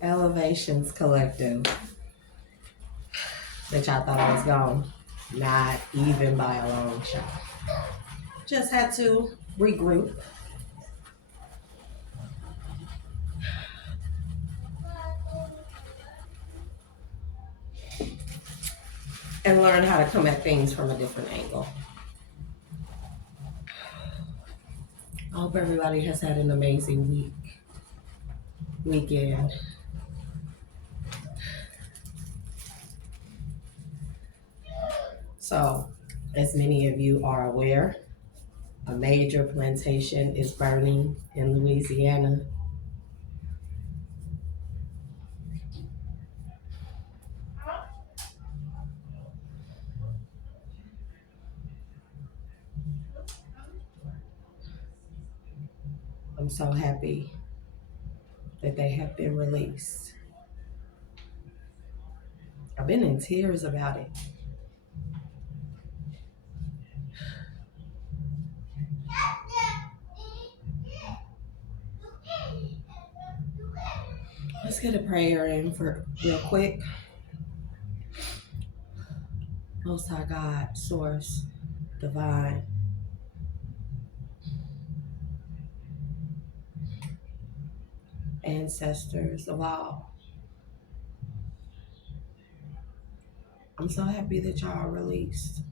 Elevations Collective that y'all thought I was gone. Not even by a long shot. Just had to regroup. And learn how to come at things from a different angle. I hope everybody has had an amazing weekend. So, as many of you are aware, a major plantation is burning in Louisiana. I'm so happy that they have been released. I've been in tears about it. Let's get a prayer in for real quick. Most High God, Source, Divine, Ancestors of all. I'm so happy that y'all are released.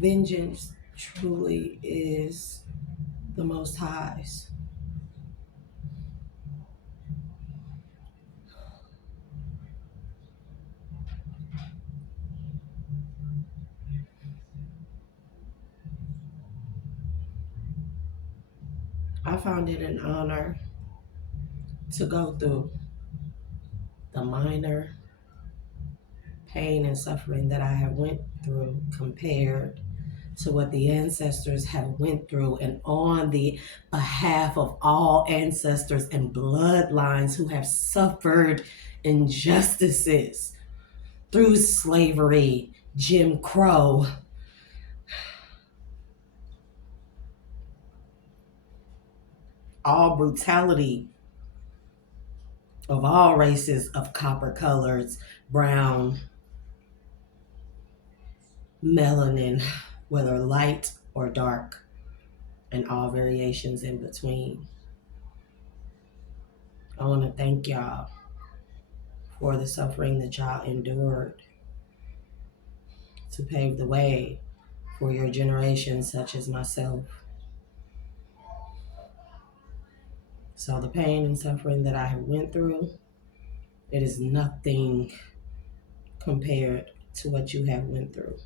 Vengeance truly is the Most High's. I found it an honor to go through the minor pain and suffering that I have went through compared to what the ancestors have went through, and on the behalf of all ancestors and bloodlines who have suffered injustices through slavery, Jim Crow, all brutality of all races of copper colors, brown, melanin, whether light or dark, and all variations in between. I want to thank y'all for the suffering that y'all endured to pave the way for your generation such as myself. So the pain and suffering that I have went through, it is nothing compared to what you have went through.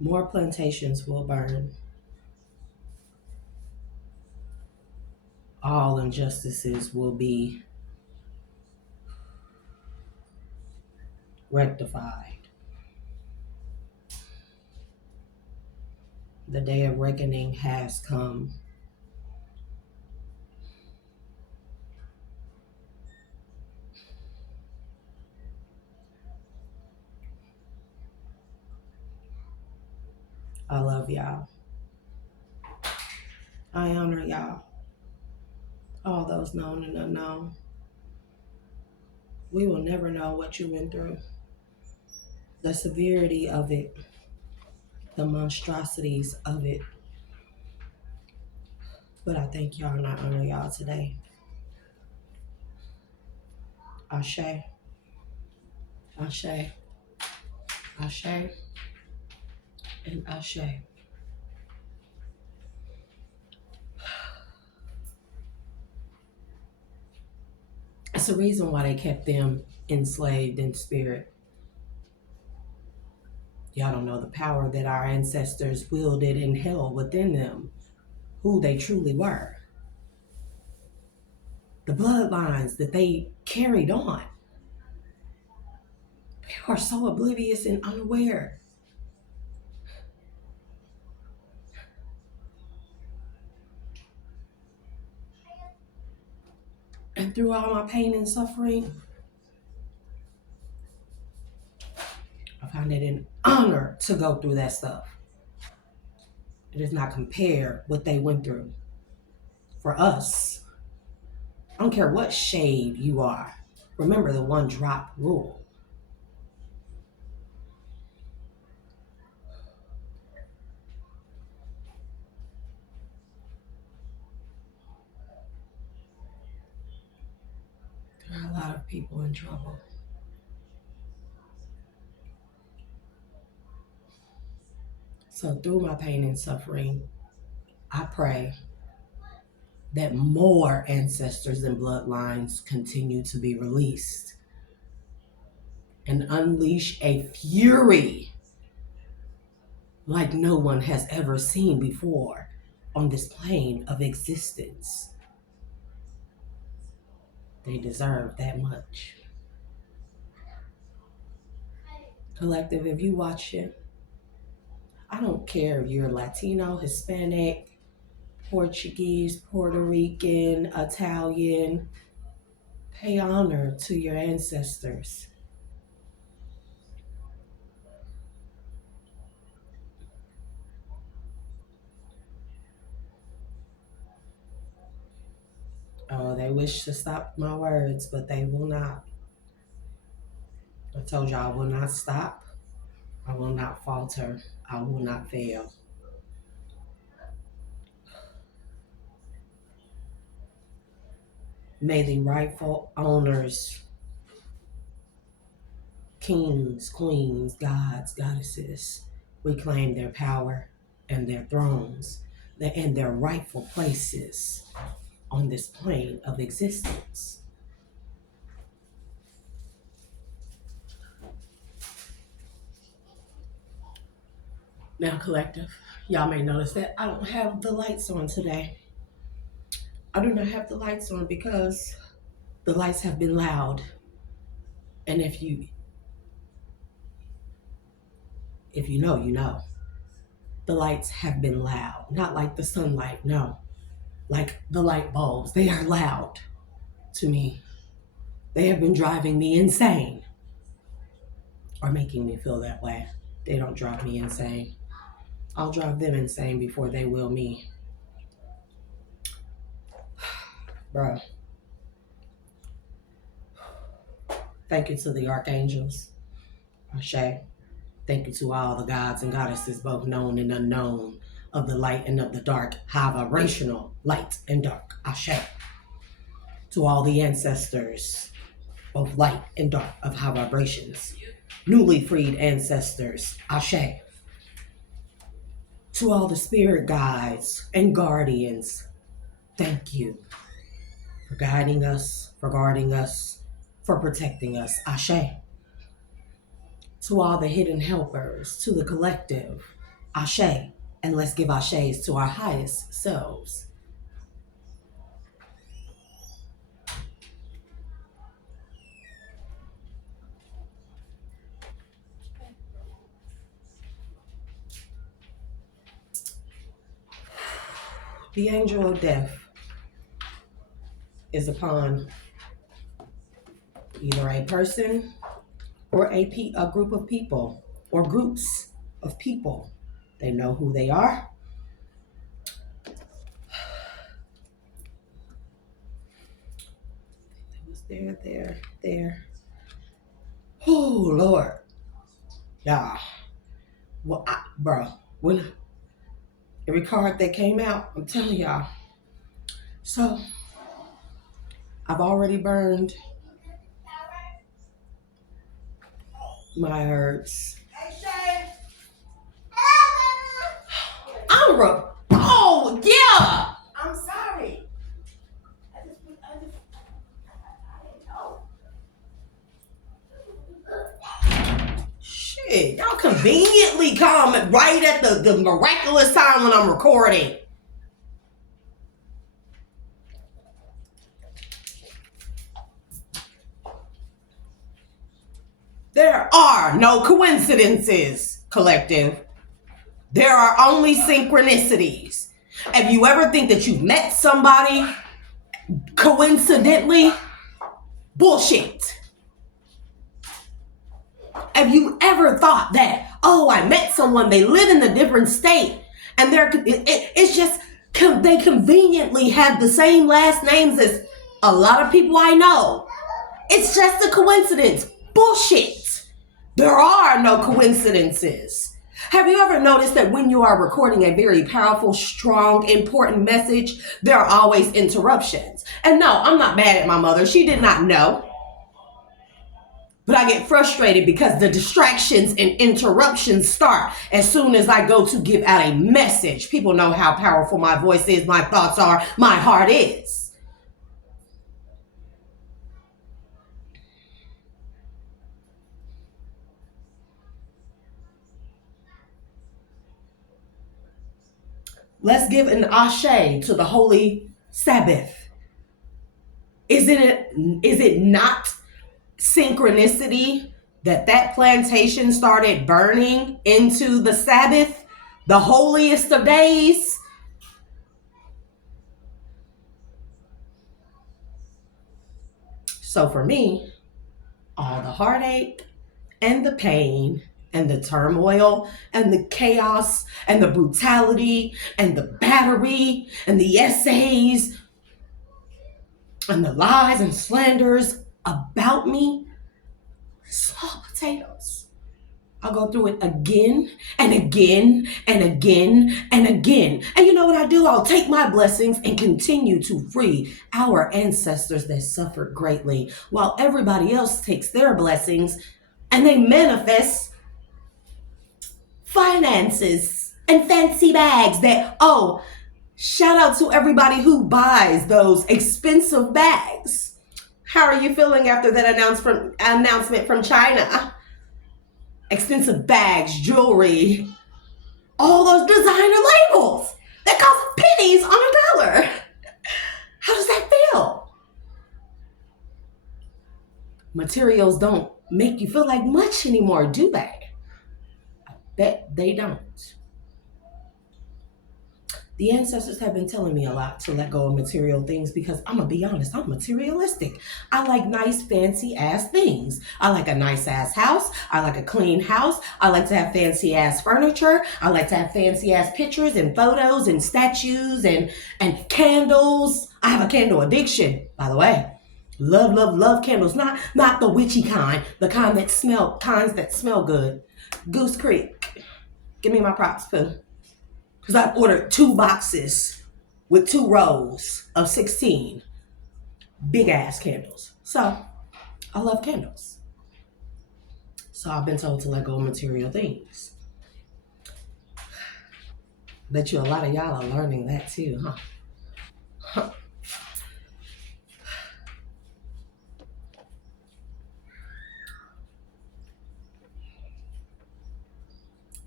More plantations will burn. All injustices will be rectified. The day of reckoning has come. I love y'all. I honor y'all. All those known and unknown. We will never know what you went through, the severity of it, the monstrosities of it. But I thank y'all and I honor y'all today. Ashe, Ashe, Ashe, and Ashe. It's the reason why they kept them enslaved in spirit. Y'all don't know the power that our ancestors wielded and held within them, who they truly were. The bloodlines that they carried on. They are so oblivious and unaware. And through all my pain and suffering, I find it an honor to go through that stuff. It does not compare what they went through. For us, I don't care what shade you are. Remember the one drop rule. There are a lot of people in trouble. So through my pain and suffering, I pray that more ancestors and bloodlines continue to be released and unleash a fury like no one has ever seen before on this plane of existence. They deserve that much. Collective, if you watch it, I don't care if you're Latino, Hispanic, Portuguese, Puerto Rican, Italian, pay honor to your ancestors. Oh, they wish to stop my words, but they will not. I told you I will not stop. I will not falter. I will not fail. May the rightful owners, kings, queens, gods, goddesses, reclaim their power and their thrones and their rightful places on this plane of existence. Now, collective, y'all may notice that I don't have the lights on today. I do not have the lights on because the lights have been loud. And if you know, you know. The lights have been loud. Not like the sunlight, no. Like the light bulbs. They are loud to me. They have been driving me insane. Or making me feel that way. They don't drive me insane. I'll drive them insane before they will me. Bro. Thank you to the archangels. Ashe. Thank you to all the gods and goddesses, both known and unknown, of the light and of the dark, high vibrational light and dark. Ashe. To all the ancestors, both light and dark, of high vibrations, newly freed ancestors. Ashe. To all the spirit guides and guardians, thank you for guiding us, for guarding us, for protecting us. Ashe. To all the hidden helpers, to the collective, Ashe. And let's give Ashes to our highest selves. The angel of death is upon either a person or a group of people or groups of people. They know who they are. It was there. Oh, Lord. Yeah. Well, bro, when every card that came out, I'm telling y'all. So, I've already burned my herbs. Oh, yeah. I'm sorry. I didn't know. Shit, y'all conveniently comment right at the miraculous time when I'm recording. There are no coincidences, collective. There are only synchronicities. If you ever think that you've met somebody coincidentally, bullshit. If you ever thought that, oh, I met someone, they live in a different state, And it's just they conveniently have the same last names as a lot of people I know. It's just a coincidence. Bullshit. There are no coincidences. Have you ever noticed that when you are recording a very powerful, strong, important message, there are always interruptions? And no, I'm not mad at my mother. She did not know. But I get frustrated because the distractions and interruptions start as soon as I go to give out a message. People know how powerful my voice is, my thoughts are, my heart is. Let's give an ashe to the holy Sabbath. Is it not synchronicity that plantation started burning into the Sabbath, the holiest of days? So for me, all the heartache and the pain and the turmoil and the chaos and the brutality and the battery and the essays and the lies and slanders about me, small potatoes. I'll go through it again and again and again and again. And you know what I do? I'll take my blessings and continue to free our ancestors that suffered greatly while everybody else takes their blessings and they manifest finances and fancy bags that, oh, shout out to everybody who buys those expensive bags. How are you feeling after that announcement from China? Expensive bags, jewelry, all those designer labels that cost pennies on a dollar. How does that feel? Materials don't make you feel like much anymore, do they? I bet they don't. The ancestors have been telling me a lot to let go of material things because I'm gonna be honest, I'm materialistic. I like nice, fancy ass things. I like a nice ass house. I like a clean house. I like to have fancy ass furniture. I like to have fancy ass pictures and photos and statues and candles. I have a candle addiction, by the way. Love, love, love candles. Not the witchy kind, the kinds that smell good. Goose Creek. Give me my props, Pooh. Because I've ordered 2 boxes with 2 rows of 16 big ass candles. So I love candles. So I've been told to let go of material things. Bet you a lot of y'all are learning that too, huh?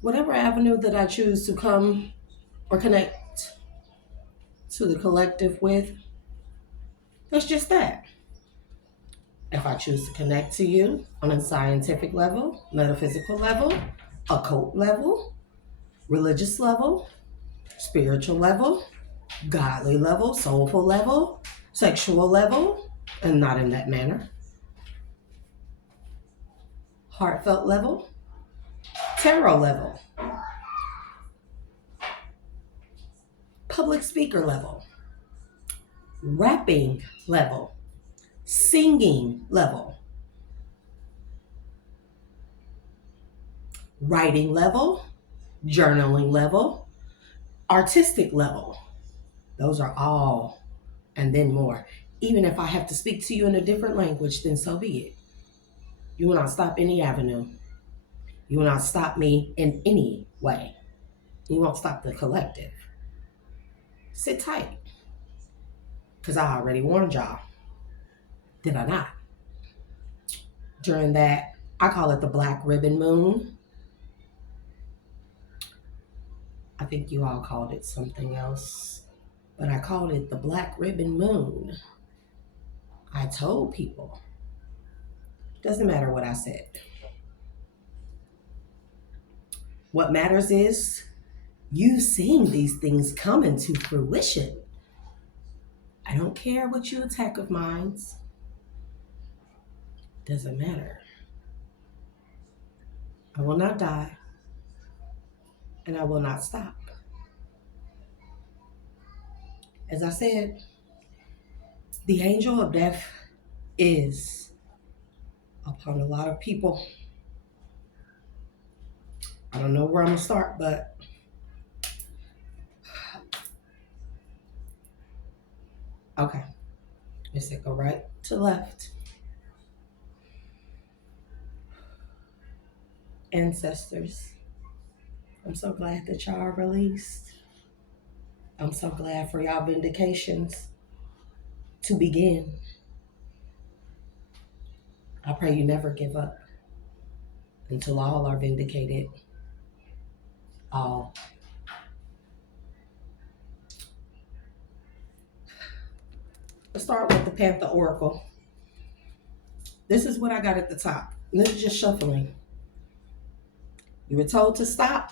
Whatever avenue that I choose to come or connect to the collective with, it's just that. If I choose to connect to you on a scientific level, metaphysical level, occult level, religious level, spiritual level, godly level, soulful level, sexual level, and not in that manner, heartfelt level, tarot level, public speaker level, rapping level, singing level, writing level, journaling level, artistic level. Those are all, and then more. Even if I have to speak to you in a different language, then so be it. You will not stop any avenue. You will not stop me in any way. You won't stop the collective. Sit tight. Because I already warned y'all. Did I not? During that, I call it the Black Ribbon Moon. I think you all called it something else. But I called it the Black Ribbon Moon. I told people. Doesn't matter what I said. What matters is you seeing these things come into fruition. I don't care what you attack of minds. Doesn't matter. I will not die, and I will not stop. As I said, the angel of death is upon a lot of people. I don't know where I'm gonna start, but okay. Let's go right to left. Ancestors, I'm so glad that y'all are released. I'm so glad for y'all vindications to begin. I pray you never give up until all are vindicated. All. Let's start with the Panther Oracle. This is what I got at the top. This is just shuffling. You were told to stop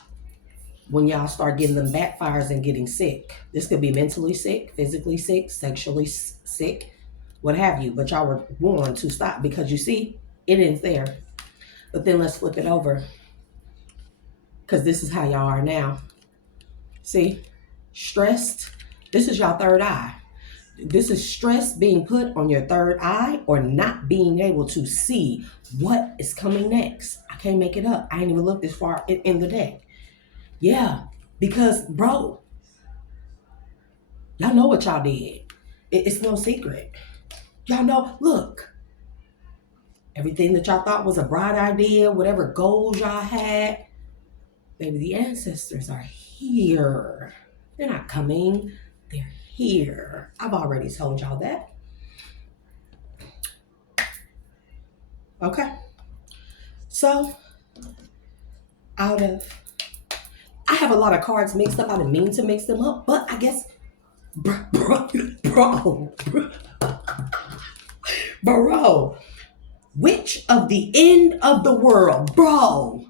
when y'all start getting them backfires and getting sick. This could be mentally sick, physically sick, sexually sick, what have you. But y'all were warned to stop because you see, it ends there. But then let's flip it over because this is how y'all are now. See, stressed. This is y'all third eye. This is stress being put on your third eye or not being able to see what is coming next. I can't make it up. I ain't even looked this far in the deck. Yeah, because, bro, y'all know what y'all did. It's no secret. Y'all know, look, everything that y'all thought was a bright idea, whatever goals y'all had, baby, the ancestors are here. They're not coming, they're here. I've already told y'all that. Okay. So, out of, I have a lot of cards mixed up. I didn't mean to mix them up, but I guess, bro, which of the end of the world, bro?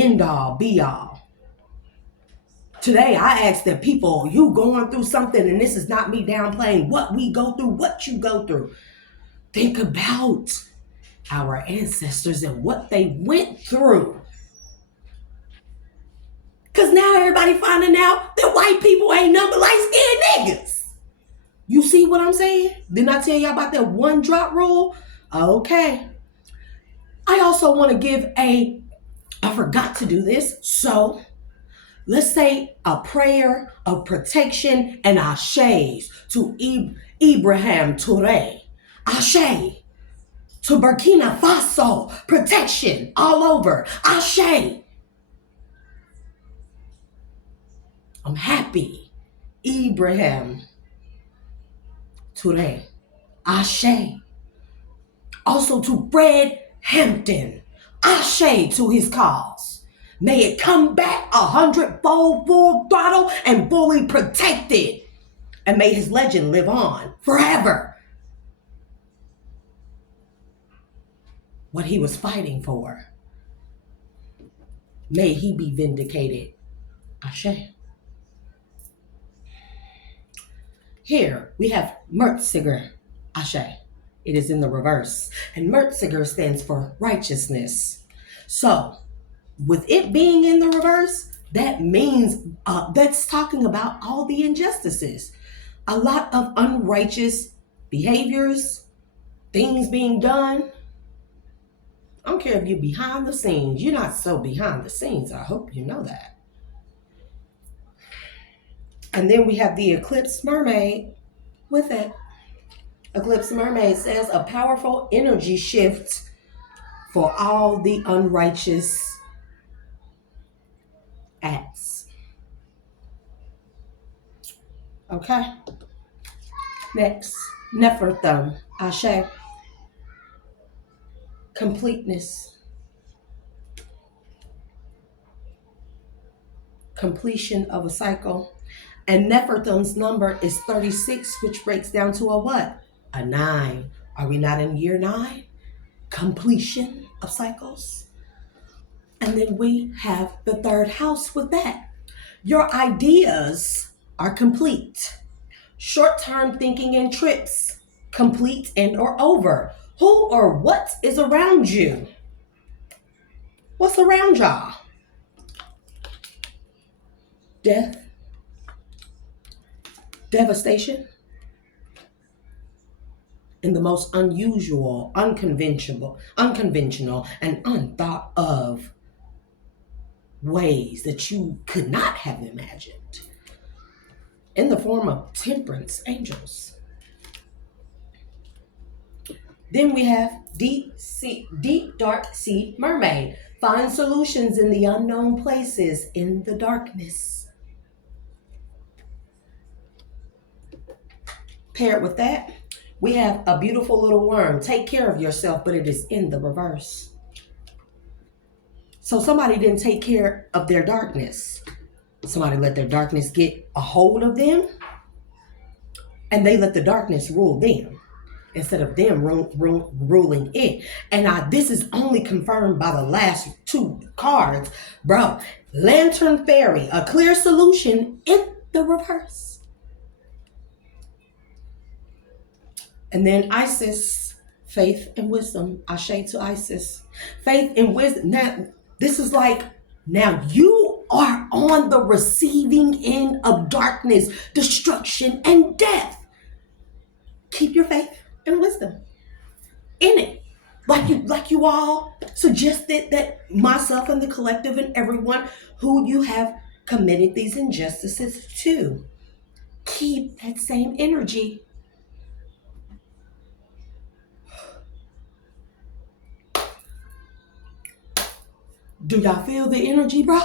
end all, be all. Today, I ask that people, you going through something, and this is not me downplaying what we go through, what you go through. Think about our ancestors and what they went through. Because now everybody finding out that white people ain't nothing but light-skinned niggas. You see what I'm saying? Didn't I tell y'all about that one drop rule? Okay. I also want to give I forgot to do this, so let's say a prayer of protection and ashes to Ibrahim Touré. Ashe. To Burkina Faso. Protection all over. Ashe. I'm happy. Ibrahim Touré. Ashe. Also to Fred Hampton. Ashe to his cause. May it come back 100-fold, full throttle, and fully protected. And may his legend live on forever. What he was fighting for. May he be vindicated. Ashe. Here we have Mertziger. Ashe. It is in the reverse. And Mertziger stands for righteousness. So, with it being in the reverse, that means that's talking about all the injustices. A lot of unrighteous behaviors, things being done. I don't care if you're behind the scenes. You're not so behind the scenes. I hope you know that. And then we have the Eclipse Mermaid with it. Eclipse Mermaid says a powerful energy shift for all the unrighteous acts. Okay. Next, Neferthum, Ashe. Completeness. Completion of a cycle. And Neferthum's number is 36, which breaks down to a what? A 9. Are we not in year 9? Completion of cycles. And then we have the third house with that. Your ideas are complete. Short-term thinking and trips, complete and or over. Who or what is around you? What's around y'all? Death, devastation, in the most unusual, unconventional, and unthought of ways that you could not have imagined, in the form of temperance angels. Then we have deep dark sea mermaid. Find solutions in the unknown places, in the darkness. Paired with that, we have a beautiful little worm. Take care of yourself, but it is in the reverse. So somebody didn't take care of their darkness. Somebody let their darkness get a hold of them, and they let the darkness rule them instead of them ruling it. And this is only confirmed by the last 2 cards. Bro, Lantern Fairy, a clear solution in the reverse. And then Isis, faith and wisdom. Ashe to Isis. Faith and wisdom. Now, this is like, now you are on the receiving end of darkness, destruction, and death. Keep your faith and wisdom in it. Like you all suggested that myself and the collective and everyone who you have committed these injustices to. Keep that same energy. Do y'all feel the energy, bro?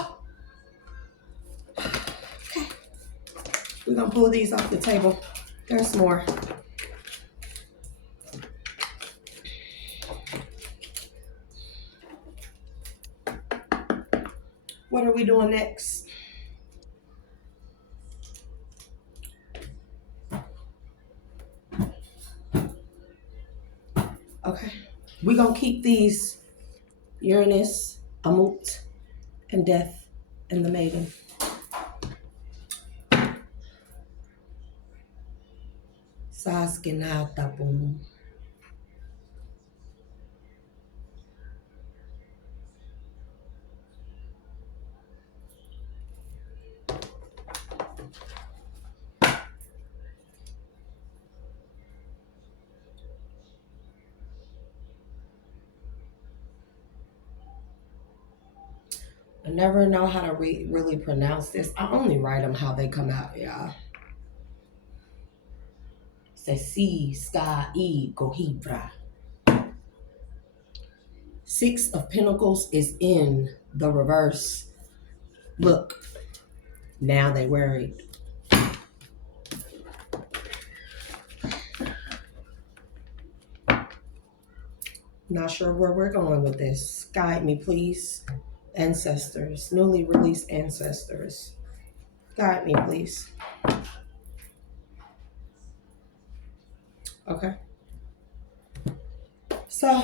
Okay. We're going to pull these off the table. There's more. What are we doing next? Okay. We're going to keep these Uranus, Amut, and death and the maiden. Saskinata boom. I never know how to really pronounce this. I only write them how they come out, y'all. Say si, ska, e, gohibra. Six of Pentacles is in the reverse. Look, now they worried. Not sure where we're going with this. Guide me, please. Ancestors, newly released ancestors. Guide me, please. Okay. So,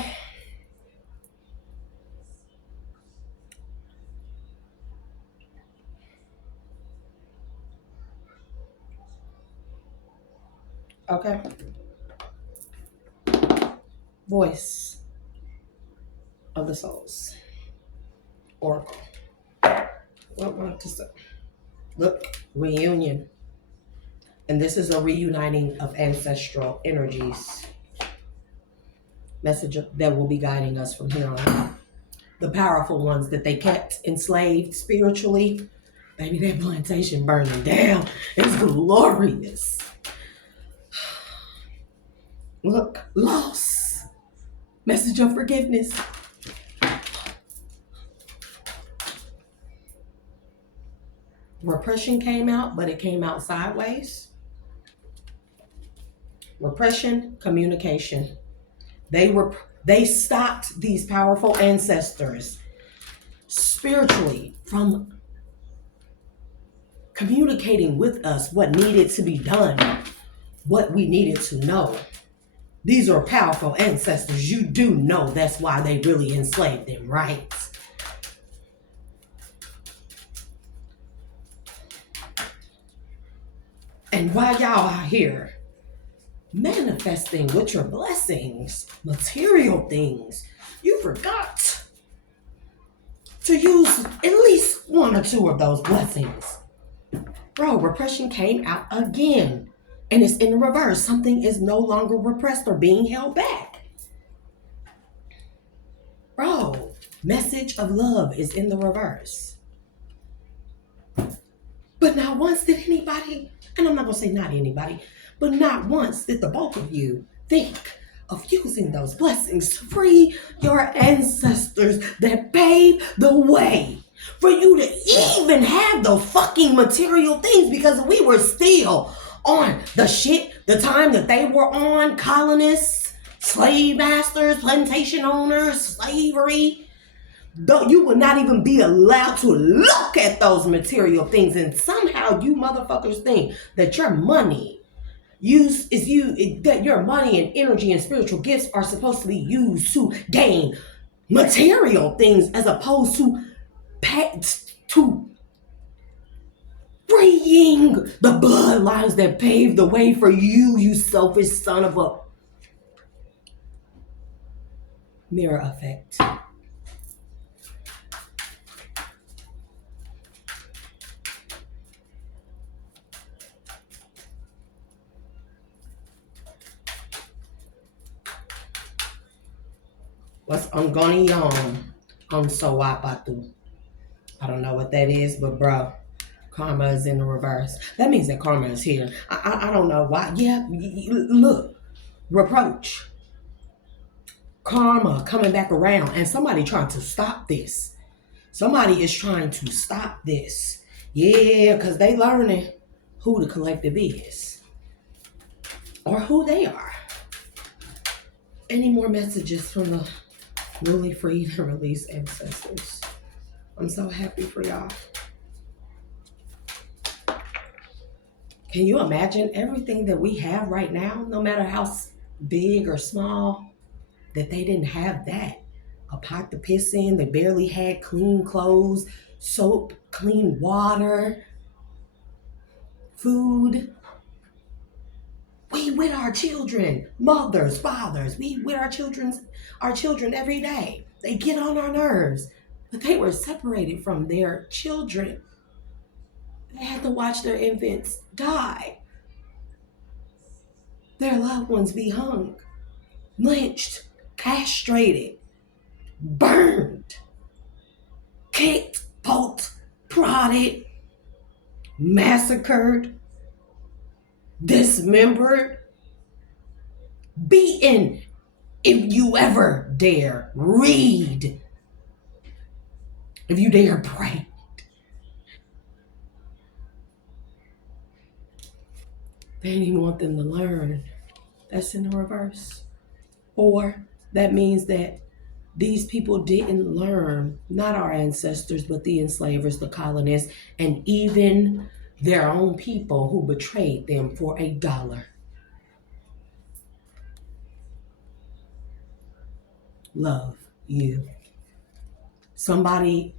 okay. Voice of the souls. Oracle. What want to say? Look, reunion. And this is a reuniting of ancestral energies. Message that will be guiding us from here on out. The powerful ones that they kept enslaved spiritually. Baby, that plantation burning down. It's glorious. Look, loss. Message of forgiveness. Repression came out, but it came out sideways. Repression, communication. They stopped these powerful ancestors spiritually from communicating with us what needed to be done, what we needed to know. These are powerful ancestors. You do know that's why they really enslaved them, right? And while y'all are here manifesting with your blessings, material things, you forgot to use at least one or two of those blessings. Bro, repression came out again. And it's in the reverse. Something is no longer repressed or being held back. Bro, message of love is in the reverse. But not once did anybody, and I'm not going to say not anybody, but not once did the bulk of you think of using those blessings to free your ancestors that paved the way for you to even have those fucking material things, because we were still on the shit the time that they were on, colonists, slave masters, plantation owners, slavery. Though you would not even be allowed to look at those material things, and somehow you motherfuckers think that your money that your money and energy and spiritual gifts are supposed to be used to gain material things as opposed to freeing the bloodlines that paved the way for you, you selfish son of a mirror effect. What's Ongoni Yom? Sawapatu. I don't know what that is, but bro, karma is in the reverse. That means that karma is here. I don't know why. Yeah, look, reproach. Karma coming back around, and somebody trying to stop this. Somebody is trying to stop this. Yeah, because they learning who the collective is or who they are. Any more messages from the newly freed and released ancestors? I'm so happy for y'all. Can you imagine everything that we have right now, no matter how big or small, that they didn't have that? A pot to piss in, they barely had clean clothes, soap, clean water, food. We with our children, mothers, fathers, we with our children every day. They get on our nerves. But they were separated from their children. They had to watch their infants die, their loved ones be hung, lynched, castrated, burned, kicked, poked, prodded, massacred, dismembered, beaten. If you ever dare read, if you dare pray, they didn't even want them to learn. That's in the reverse. Or that means that these people didn't learn, not our ancestors, but the enslavers, the colonists, and even their own people who betrayed them for $1. Love you. Somebody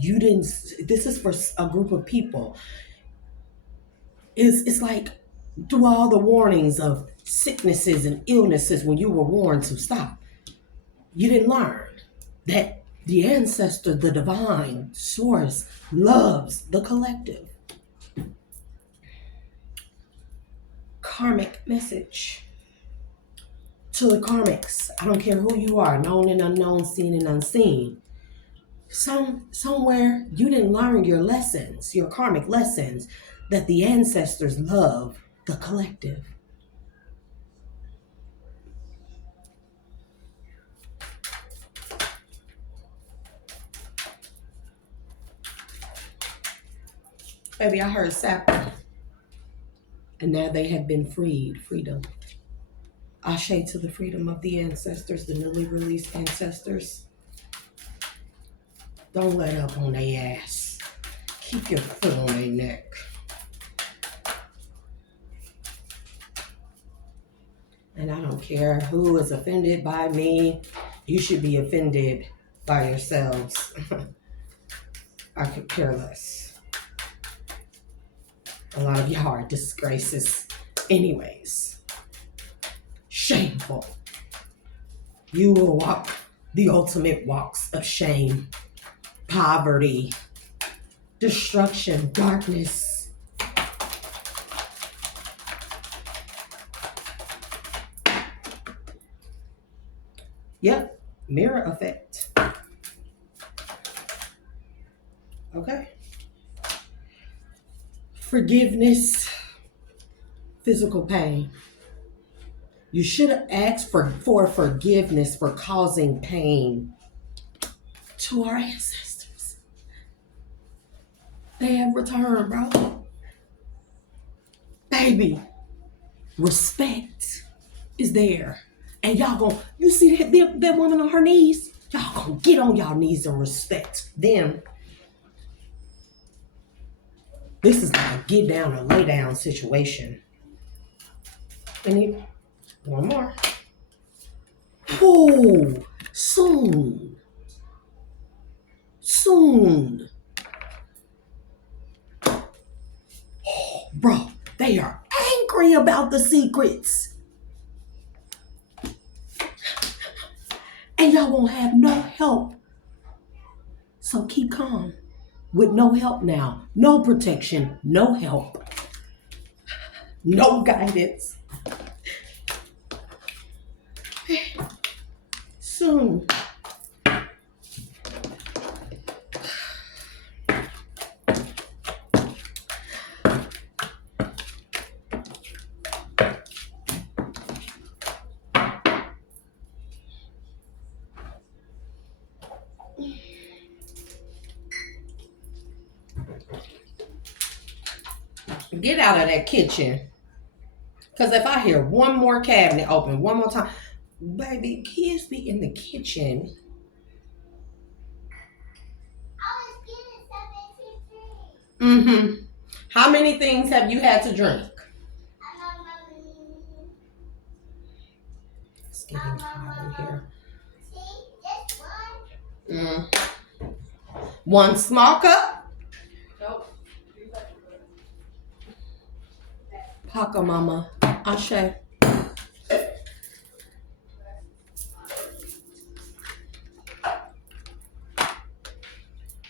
you didn't, this is for a group of people. It's like through all the warnings of sicknesses and illnesses when you were warned to stop, you didn't learn that the ancestor, the divine source, loves the collective. Karmic message to the karmics. I don't care who you are, known and unknown, seen and unseen. Somewhere you didn't learn your lessons, your karmic lessons, that the ancestors love the collective. Baby, I heard sapper. And now they have been freed. Freedom. Ashe to the freedom of the ancestors, the newly released ancestors. Don't let up on their ass. Keep your foot on their neck. And I don't care who is offended by me. You should be offended by yourselves. I could care less. A lot of y'all are disgraces anyways. Shameful. You will walk the ultimate walks of shame, poverty, destruction, darkness. Yep, mirror effect. Okay. Forgiveness, physical pain. You should have asked for forgiveness for causing pain to our ancestors. They have returned, bro. Baby, respect is there. And y'all gonna, you see that woman on her knees? Y'all gonna get on y'all knees and respect them. This is like a get down or lay down situation. And one more. Oh, soon. Soon. Oh, bro, they are angry about the secrets. And y'all won't have no help. So keep calm. With no help now. No protection. No help. No guidance. Soon. Get out of that kitchen. Because if I hear one more cabinet open one more time, baby, kids be in the kitchen. Mm-hmm. How many things have you had to drink? It's getting hot in here. 1 small cup. Paka mama. Ashe.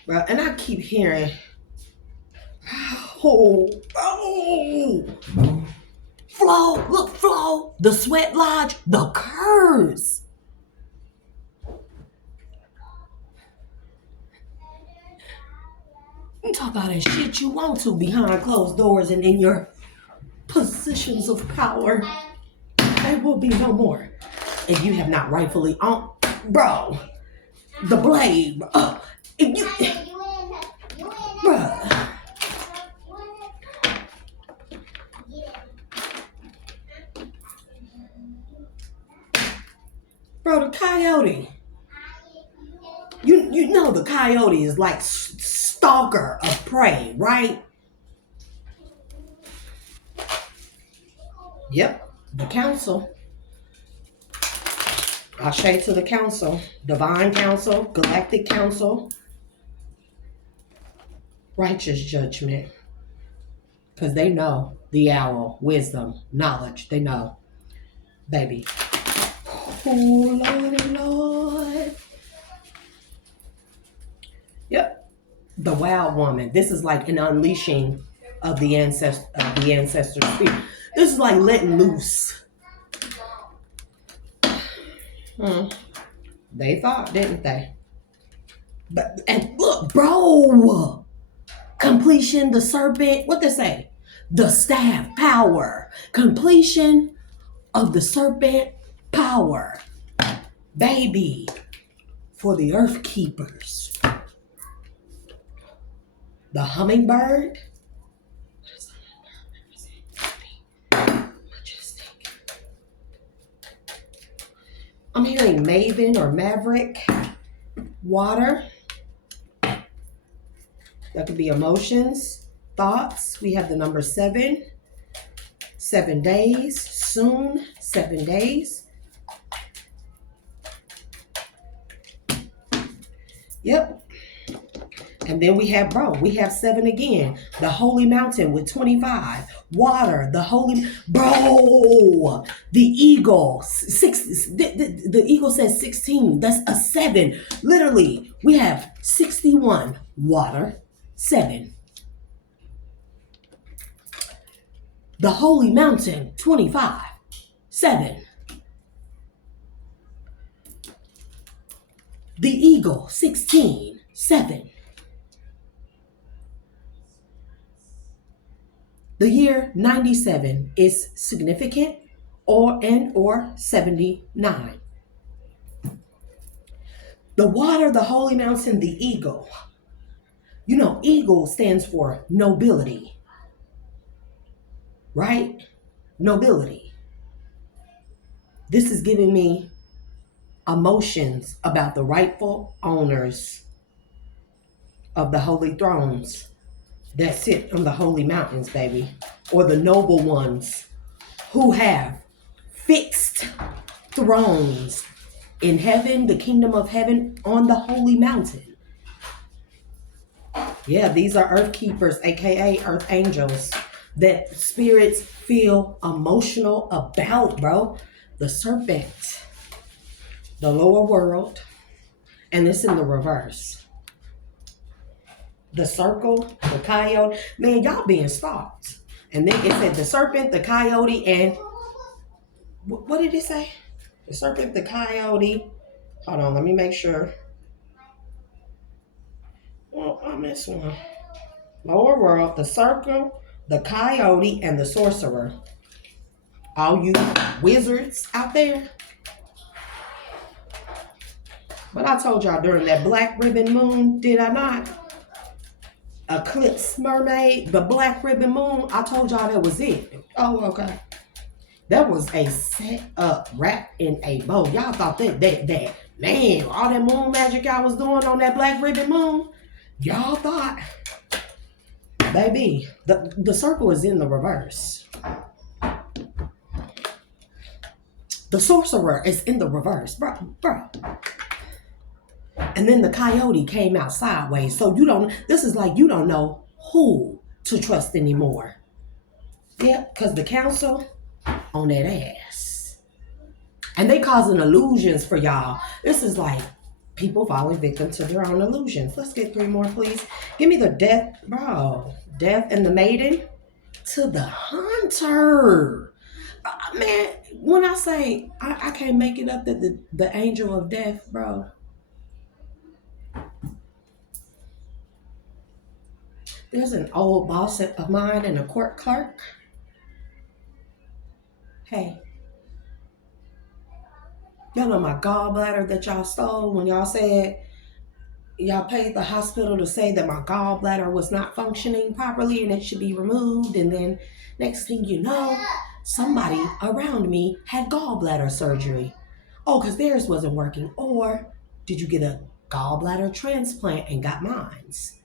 Bro, and I keep hearing, oh, Flo, look, Flo, the sweat lodge, the curse. You talk about that shit you want to behind closed doors and in your positions of power. There will be no more. If you have not rightfully owned, bro, the blade, bro. If you, bro. Bro, the coyote. You know the coyote is like stalker of prey, right? Yep. The council. Ashe to the council. Divine council. Galactic council. Righteous judgment. Because they know the owl. Wisdom. Knowledge. They know. Baby. Oh, Lordy Lord. Yep. The wild woman. This is like an unleashing of the ancestor spirit. This is like letting loose. They thought, didn't they? But and look, bro. Completion, the serpent. What they say? The staff power. Completion of the serpent power. Baby. For the earth keepers. The hummingbird. I'm hearing maven or maverick. Water. That could be emotions, thoughts. We have the number 7. 7 days. Soon. 7 days. Yep. And then we have, we have 7 again. The holy mountain with 25. Water, the holy, bro. The eagle, 6. The eagle says 16. That's a 7. Literally, we have 61. Water, 7. The holy mountain, 25. 7. The eagle, 16. 7. The year 97 is significant or 79. The water, the holy mountain, the eagle. You know, eagle stands for nobility, right? Nobility. This is giving me emotions about the rightful owners of the holy thrones that sit on the holy mountains, baby, or the noble ones who have fixed thrones in heaven, the kingdom of heaven, on the holy mountain. Yeah, these are earth keepers, aka earth angels, that spirits feel emotional about, bro. The serpent, the lower world, and it's in the reverse. The circle, the coyote. Man, y'all being stalked. And then it said the serpent, the coyote, and what did it say? The serpent, the coyote. Hold on, let me make sure. Oh, I missed one. Lower world, the circle, the coyote, and the sorcerer. All you wizards out there. But I told y'all during that black ribbon moon, did I not? Eclipse mermaid, the black ribbon moon. I told y'all that was it. Oh, okay. That was a set up wrap in a bow. Y'all thought that man, all that moon magic I was doing on that black ribbon moon. Y'all thought, baby, the circle is in the reverse. The sorcerer is in the reverse, bro. And then the coyote came out sideways. So this is like you don't know who to trust anymore. Yeah, because the council on that ass. And they causing illusions for y'all. This is like people falling victim to their own illusions. Let's get 3 more, please. Give me the death, bro. Death and the maiden to the hunter. Man, when I say I can't make it up that the angel of death, bro. There's an old boss of mine and a court clerk. Hey, y'all know my gallbladder that y'all stole when y'all said y'all paid the hospital to say that my gallbladder was not functioning properly and it should be removed. And then next thing you know, somebody around me had gallbladder surgery. Oh, because theirs wasn't working. Or did you get a gallbladder transplant and got mines?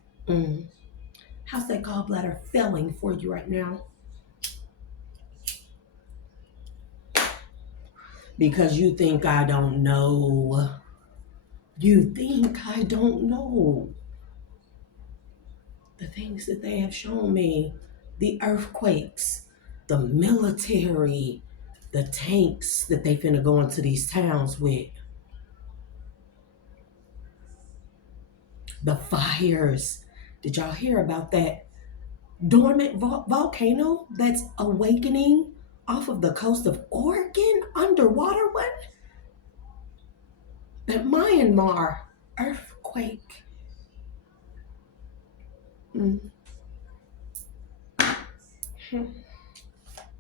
How's that gallbladder failing for you right now? Because you think I don't know. You think I don't know the things that they have shown me, the earthquakes, the military, the tanks that they finna go into these towns with, the fires. Did y'all hear about that dormant volcano that's awakening off of the coast of Oregon, underwater one? That Myanmar earthquake.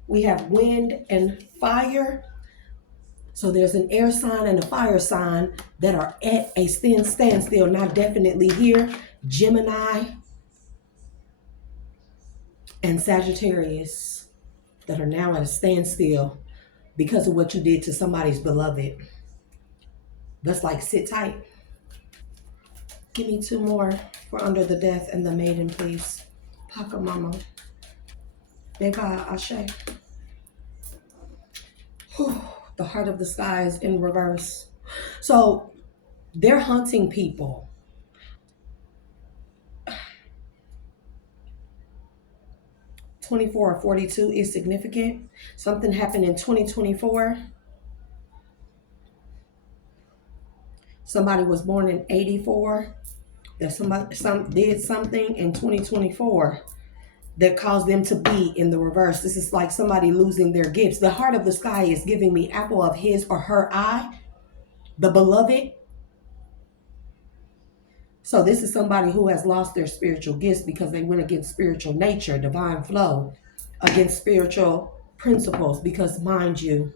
We have wind and fire. So there's an air sign and a fire sign that are at a standstill, not definitely here. Gemini and Sagittarius that are now at a standstill because of what you did to somebody's beloved. That's like sit tight. Give me 2 more for under the death and the maiden, please. Paka mama. Bega Ashe. The heart of the sky is in reverse. So they're hunting people. $24 or 42 is significant. Something happened in 2024. Somebody was born in 84. That somebody did something in 2024 that caused them to be in the reverse. This is like somebody losing their gifts. The heart of the sky is giving me apple of his or her eye, the beloved. So this is somebody who has lost their spiritual gifts because they went against spiritual nature, divine flow, against spiritual principles. Because mind you,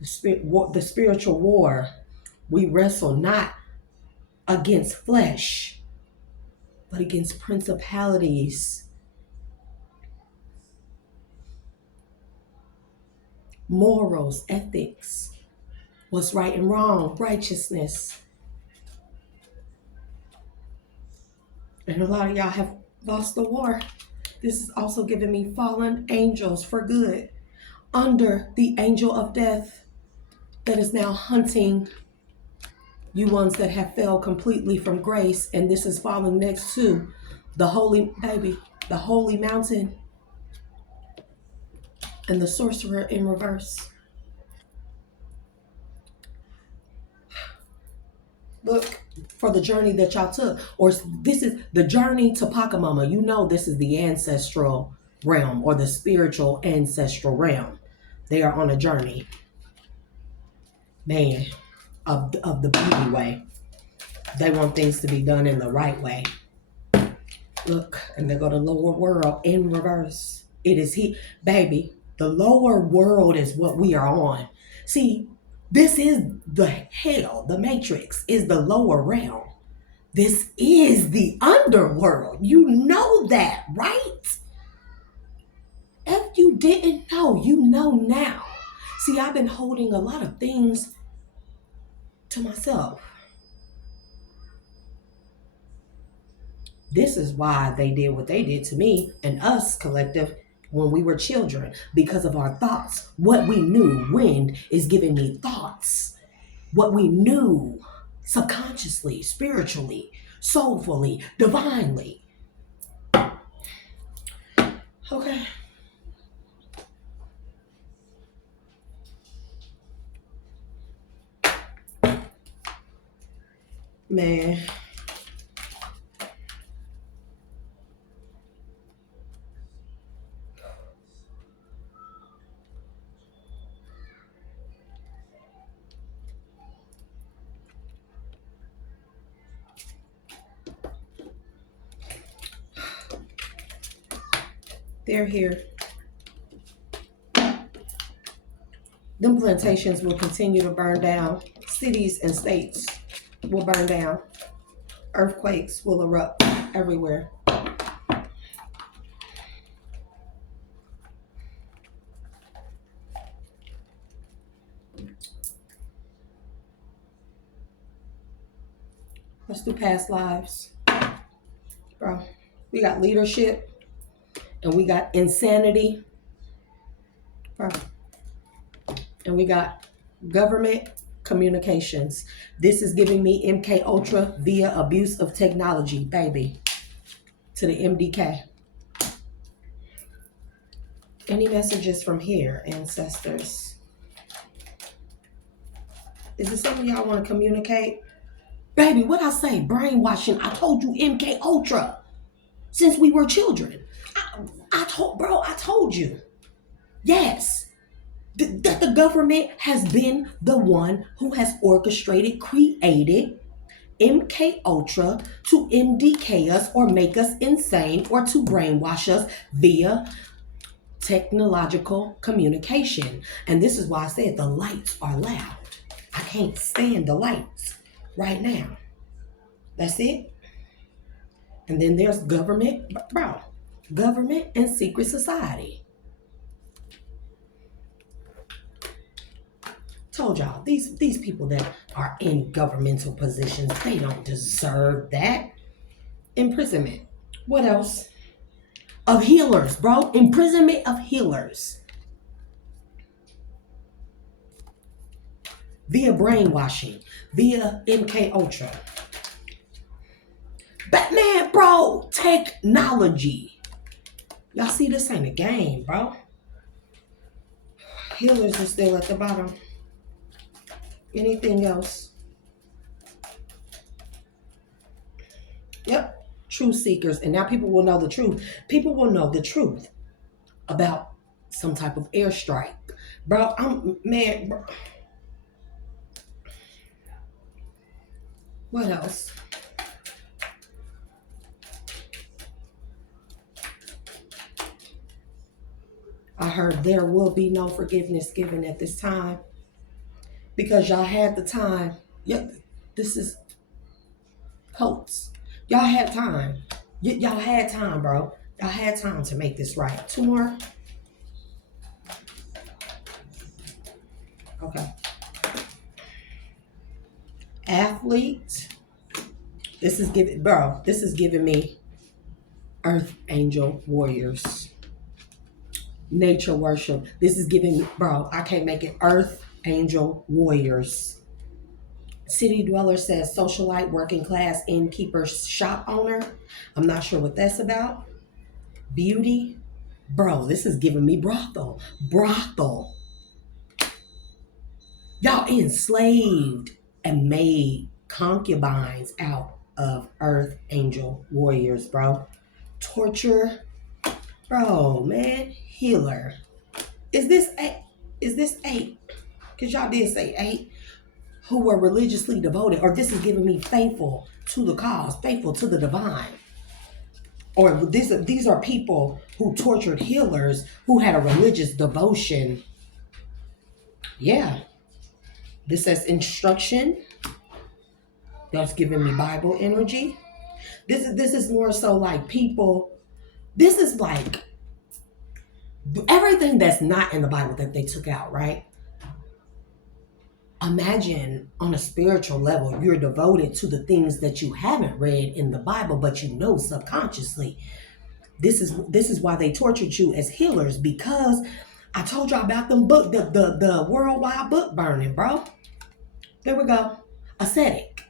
the spiritual war, we wrestle not against flesh, but against principalities, morals, ethics, what's right and wrong, righteousness. And a lot of y'all have lost the war. This is also giving me fallen angels for good under the angel of death that is now hunting you ones that have fell completely from grace. And this is falling next to the holy baby, the holy mountain, and the sorcerer in reverse. Look for the journey that y'all took. Or this is the journey to Pachamama. You know this is the ancestral realm or the spiritual ancestral realm. They are on a journey. Man, of the beauty way. They want things to be done in the right way. Look, and they go to lower world in reverse. It is baby, the lower world is what we are on. See, this is the hell, the matrix is the lower realm. This is the underworld. You know that, right? If you didn't know, you know now. See, I've been holding a lot of things to myself. This is why they did what they did to me and us collective when we were children, because of our thoughts. What we knew, wind is giving me thoughts. What we knew, subconsciously, spiritually, soulfully, divinely. Okay. Man, they're here. Them plantations will continue to burn down. Cities and states will burn down. Earthquakes will erupt everywhere. Let's do past lives. Bro, we got leadership and we got insanity. Bro, and we got government communications. This is giving me MK Ultra via abuse of technology, baby, to the MDK. Any messages from here, ancestors? Is there something y'all want to communicate? Baby, what I say? Brainwashing. I told you MK Ultra since we were children. I told you. Yes. That the government has been the one who has orchestrated, created MK Ultra to MDK us or make us insane or to brainwash us via technological communication. And this is why I said the lights are loud. I can't stand the lights right now. That's it. And then there's government, bro. Government and secret society. Told y'all, these people that are in governmental positions, they don't deserve that. Imprisonment. What else? Of healers, bro. Imprisonment of healers. Via brainwashing. Via MK Ultra. Batman, bro. Technology. Y'all see, this ain't a game, bro. Healers are still at the bottom. Anything else? Yep. Truth seekers. And now people will know the truth. People will know the truth about some type of airstrike. Bro, bro. What else? I heard there will be no forgiveness given at this time because y'all had the time. Yep, this is cults. Y'all had time. Y'all had time, bro. Y'all had time to make this right. Two more. Okay. Athlete. This is giving me Earth Angel Warriors. Nature worship. This is giving me, bro, I can't make it. Earth Angel Warriors. City dweller says socialite, working class, innkeeper, shop owner. I'm not sure what that's about. Beauty. Bro, this is giving me brothel. Brothel. Y'all enslaved and made concubines out of Earth Angel Warriors, bro. Torture. Bro, man. Healer. Is this 8? Because y'all did say 8 who were religiously devoted, or this is giving me faithful to the cause, faithful to the divine. Or these are people who tortured healers who had a religious devotion. Yeah. This says instruction. That's giving me Bible energy. This is more so like people. This is like everything that's not in the Bible that they took out, right? Imagine on a spiritual level, you're devoted to the things that you haven't read in the Bible, but you know subconsciously. This is why they tortured you as healers, because I told y'all about them the worldwide book burning, bro. There we go. Ascetic.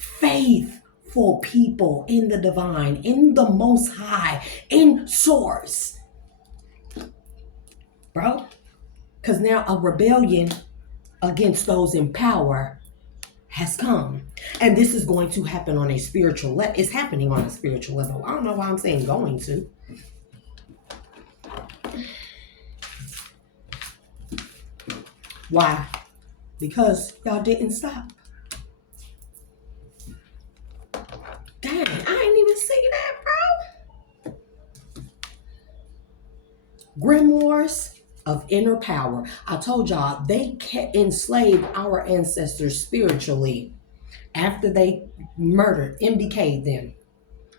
faithful people in the divine, in the most high, in source. Bro, because now a rebellion against those in power has come. And this is going to happen on a spiritual level. It's happening on a spiritual level. I don't know why I'm saying going to. Why? Because y'all didn't stop. Dang, I ain't even see that, bro. Grimoires of inner power. I told y'all they enslaved our ancestors spiritually after they murdered, MBK'd them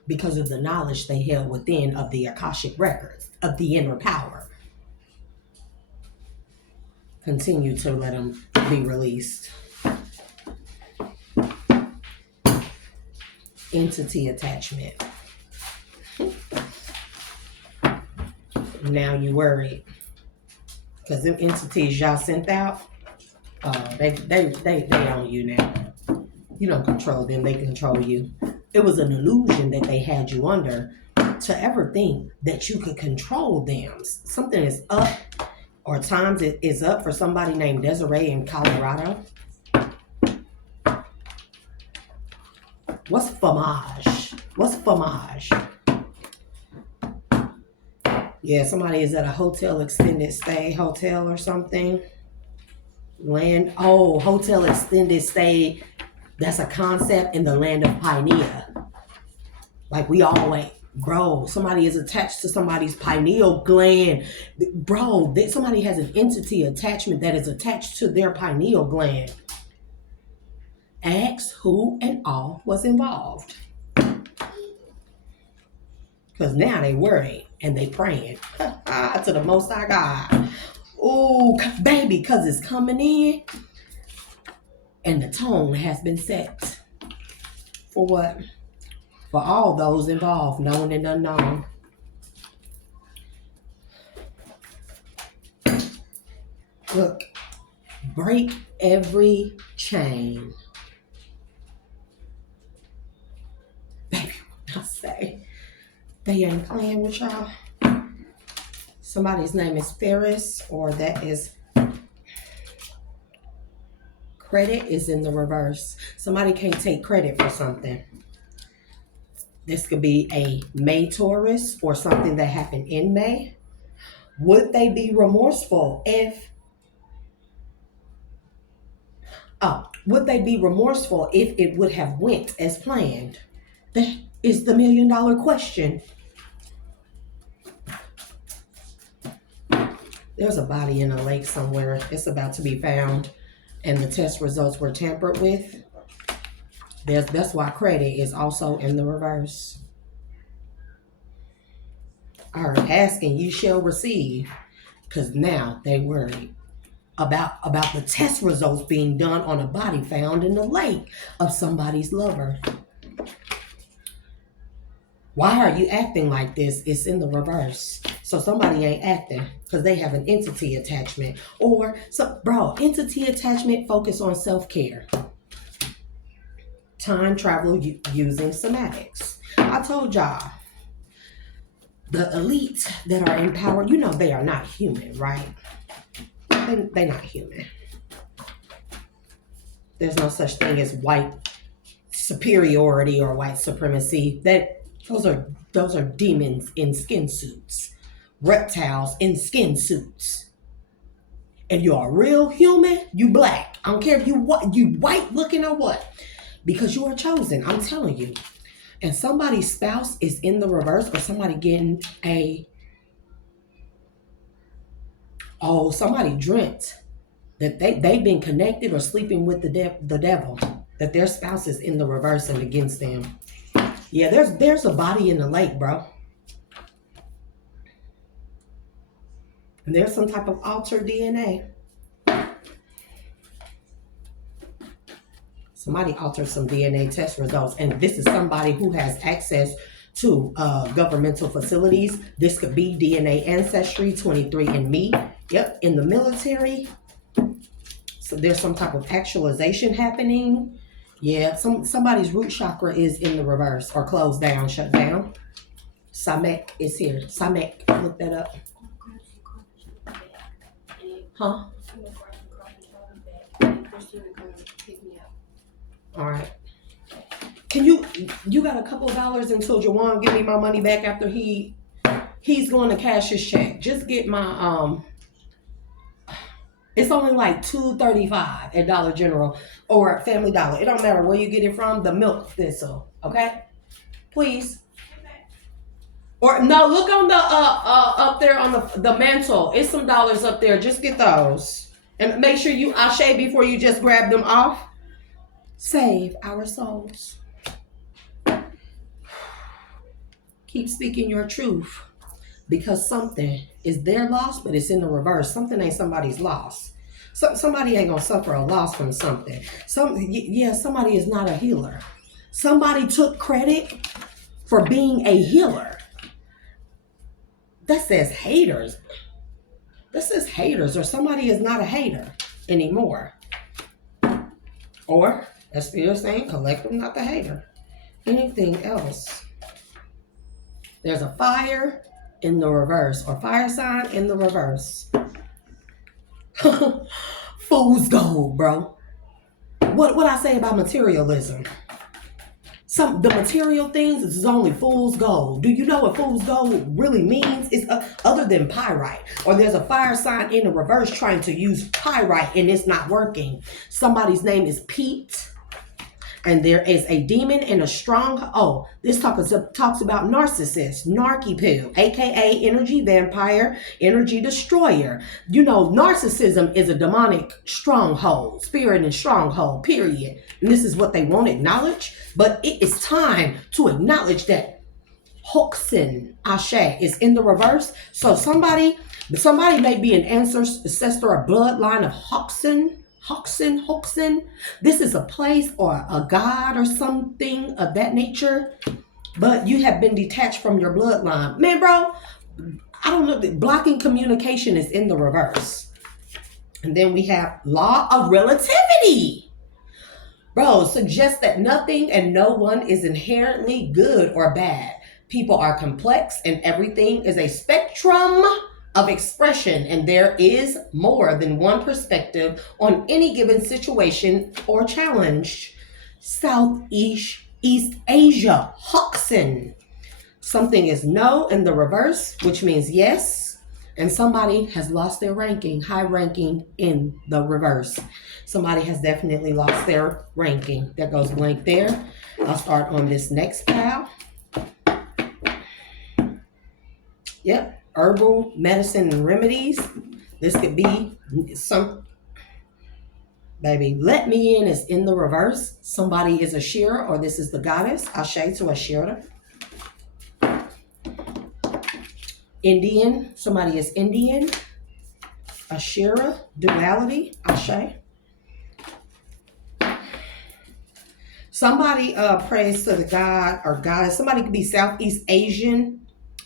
because of the knowledge they held within of the Akashic records of the inner power. Continue to let them be released. Entity attachment. Now you worried because them entities y'all sent out, they own you now. You don't control them; they control you. It was an illusion that they had you under to ever think that you could control them. Something is up, or times it is up for somebody named Desiree in Colorado. What's Famage? What's Famage? Yeah, somebody is at a hotel extended stay hotel or something. Hotel extended stay. That's a concept in the land of Pioneer. Like we always, bro, somebody is attached to somebody's pineal gland. Bro, somebody has an entity attachment that is attached to their pineal gland. Ask who and all was involved. Because now they worried and they praying to the Most High God. Oh, baby, because it's coming in. And the tone has been set. For what? For all those involved, known and unknown. Look, break every chain. Baby, I say, they ain't playing with y'all. Somebody's name is Ferris, or that is credit is in the reverse. Somebody can't take credit for something. This could be a May Taurus or something that happened in May. Would they be remorseful if it would have went as planned? That is the $1 million question. There's a body in a lake somewhere. It's about to be found, and the test results were tampered with. That's why credit is also in the reverse. All right, asking you shall receive, because now they worried about the test results being done on a body found in the lake of somebody's lover. Why are you acting like this? It's in the reverse. So somebody ain't acting because they have an entity attachment. Or, entity attachment focus on self-care. Time travel using somatics. I told y'all, the elites that are in power, they are not human, right? They're not human. There's no such thing as white superiority or white supremacy. Those are demons in skin suits, reptiles in skin suits. If you're a real human, you black. I don't care if you white looking or what, because you are chosen. I'm telling you. And somebody's spouse is in the reverse, or somebody getting somebody dreamt that they've been connected or sleeping with the devil, that their spouse is in the reverse and against them. Yeah, there's a body in the lake, bro. And there's some type of altered DNA. Somebody altered some DNA test results, and this is somebody who has access to governmental facilities. This could be DNA Ancestry, 23andMe. Yep, in the military. So there's some type of actualization happening. Yeah, somebody's root chakra is in the reverse or closed down, shut down. Samek is here. Samek, look that up. Huh? All right. Can you got a couple of dollars until Jawan give me my money back after he's going to cash his check. Just get my it's only like $2.35 at Dollar General or Family Dollar. It don't matter where you get it from. The milk thistle, okay? Please. Or no, look on the up there on the mantle. It's some dollars up there. Just get those and make sure you ashe before you just grab them off. Save our souls. Keep speaking your truth. Because something is their loss, but it's in the reverse. Something ain't somebody's loss. Somebody ain't gonna suffer a loss from something. Somebody is not a healer. Somebody took credit for being a healer. That says haters. That says haters, or somebody is not a hater anymore. Or, as Spirit is saying, collective, not the hater. Anything else? There's a fire in the reverse, or fire sign in the reverse. Fool's gold, bro. What I say about materialism? The material things is only fool's gold. Do you know what fool's gold really means? It's other than pyrite. Or there's a fire sign in the reverse trying to use pyrite and it's not working. Somebody's name is Pete. And there is a demon and a strong. This talks about narcissist, narky pill, aka energy vampire, energy destroyer. You know, narcissism is a demonic stronghold, spirit and stronghold, period. And this is what they won't acknowledge. But it is time to acknowledge that Hoxin Ashe is in the reverse. So somebody may be an ancestor or bloodline of Hoxin. This is a place or a god or something of that nature, but you have been detached from your bloodline. Man, bro, I don't know. Blocking communication is in the reverse. And then we have law of relativity. Bro, suggests that nothing and no one is inherently good or bad. People are complex and everything is a spectrum of expression, and there is more than one perspective on any given situation or challenge. Southeast Asia, Hoxin. Something is no in the reverse, which means yes, and somebody has lost their ranking, high ranking in the reverse. Somebody has definitely lost their ranking. That goes blank there. I'll start on this next pile. Yep. Herbal medicine and remedies. This could be some, baby, let me in is in the reverse. Somebody is a Shira, or this is the goddess. Ashe to a Shira. Indian, somebody is Indian. Ashira, duality, Ashe. Somebody prays to the god or goddess. Somebody could be Southeast Asian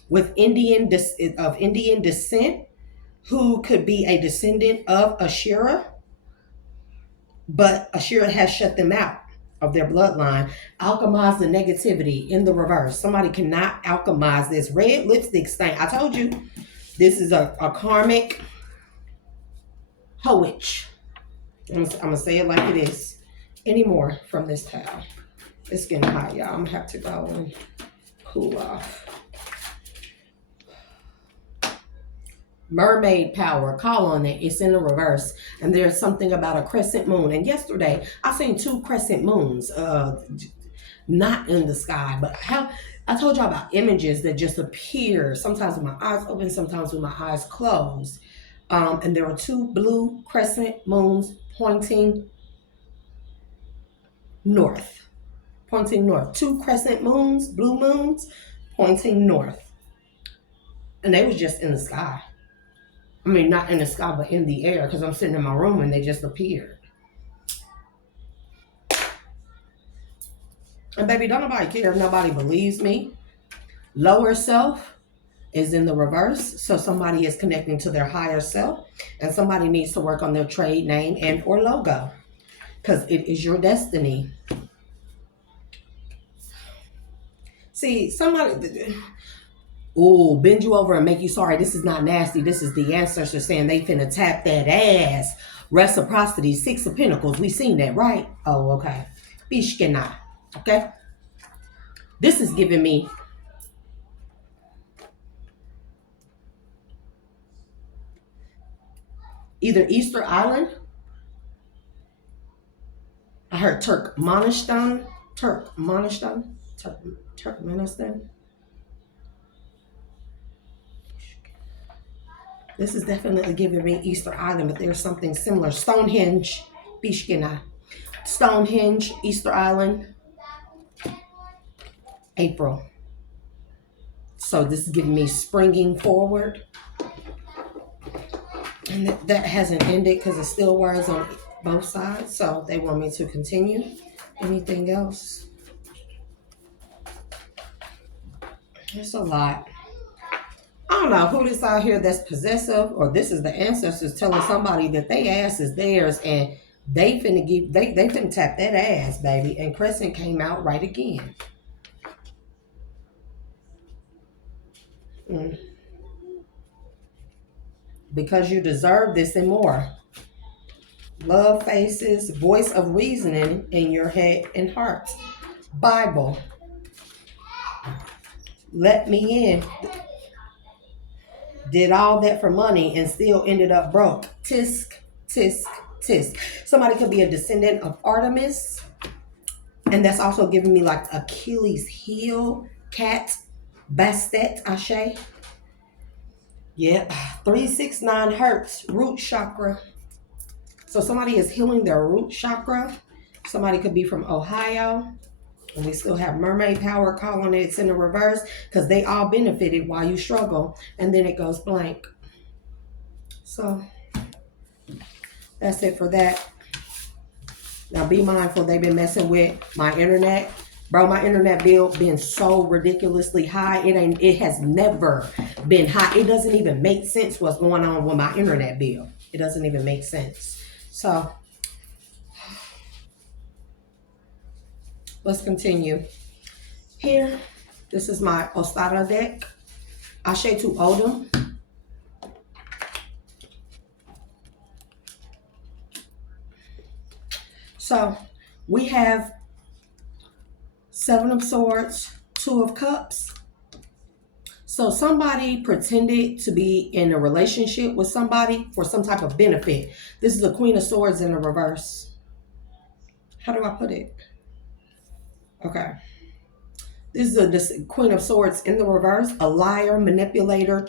with Indian descent, who could be a descendant of Ashira, but Ashira has shut them out of their bloodline. Alchemize the negativity in the reverse. Somebody cannot alchemize this red lipstick stain. I told you, this is a karmic hoich. I'm gonna say it like it is. Any more from this towel? It's getting hot, y'all. I'm gonna have to go and cool off. Mermaid power, call on it. It's in the reverse. And there's something about a crescent moon. And yesterday I seen 2 crescent moons, not in the sky, but how I told y'all about images that just appear sometimes with my eyes open, sometimes with my eyes closed. And there were 2 blue crescent moons pointing north. 2 crescent moons, blue moons pointing north. And they was just in the sky. I mean, not in the sky, but in the air, because I'm sitting in my room and they just appeared. And baby, don't nobody care if nobody believes me. Lower self is in the reverse. So somebody is connecting to their higher self, and somebody needs to work on their trade name and or logo. because it is your destiny. See, somebody, ooh, bend you over and make you sorry. This is not nasty. This is the ancestors saying they finna tap that ass. Reciprocity, Six of Pentacles. We seen that, right? Oh, okay. Bishkena. Okay. This is giving me either Easter Island. I heard Turkmenistan. Turkmenistan. This is definitely giving me Easter Island, but there's something similar. Stonehenge, Bishkena. Stonehenge, Easter Island, April. So this is giving me springing forward. And that hasn't ended because it still words on both sides. So they want me to continue. Anything else? There's a lot. I don't know who this out here that's possessive, or this is the ancestors telling somebody that they ass is theirs and they finna tap that ass, baby. And Crescent came out right again. Because you deserve this and more. Love faces, voice of reasoning in your head and heart. Bible. Let me in. Did all that for money and still ended up broke. Tisk, tisk, tisk. Somebody could be a descendant of Artemis. And that's also giving me like Achilles heel, cat, Bastet, Ashe. Yep. 369 hertz, root chakra. So somebody is healing their root chakra. Somebody could be from Ohio. And we still have mermaid power calling it. It's in the reverse because they all benefited while you struggle. And then it goes blank. So that's it for that. Now be mindful. They've been messing with my internet. Bro, my internet bill been so ridiculously high. It has never been high. It doesn't even make sense what's going on with my internet bill. It doesn't even make sense. So let's continue. Here, this is my Ostara deck. Ashe to Odom. So we have Seven of Swords, Two of Cups. So somebody pretended to be in a relationship with somebody for some type of benefit. This is the Queen of Swords in the reverse. How do I put it? Okay. This is the Queen of Swords in the reverse, a liar, manipulator,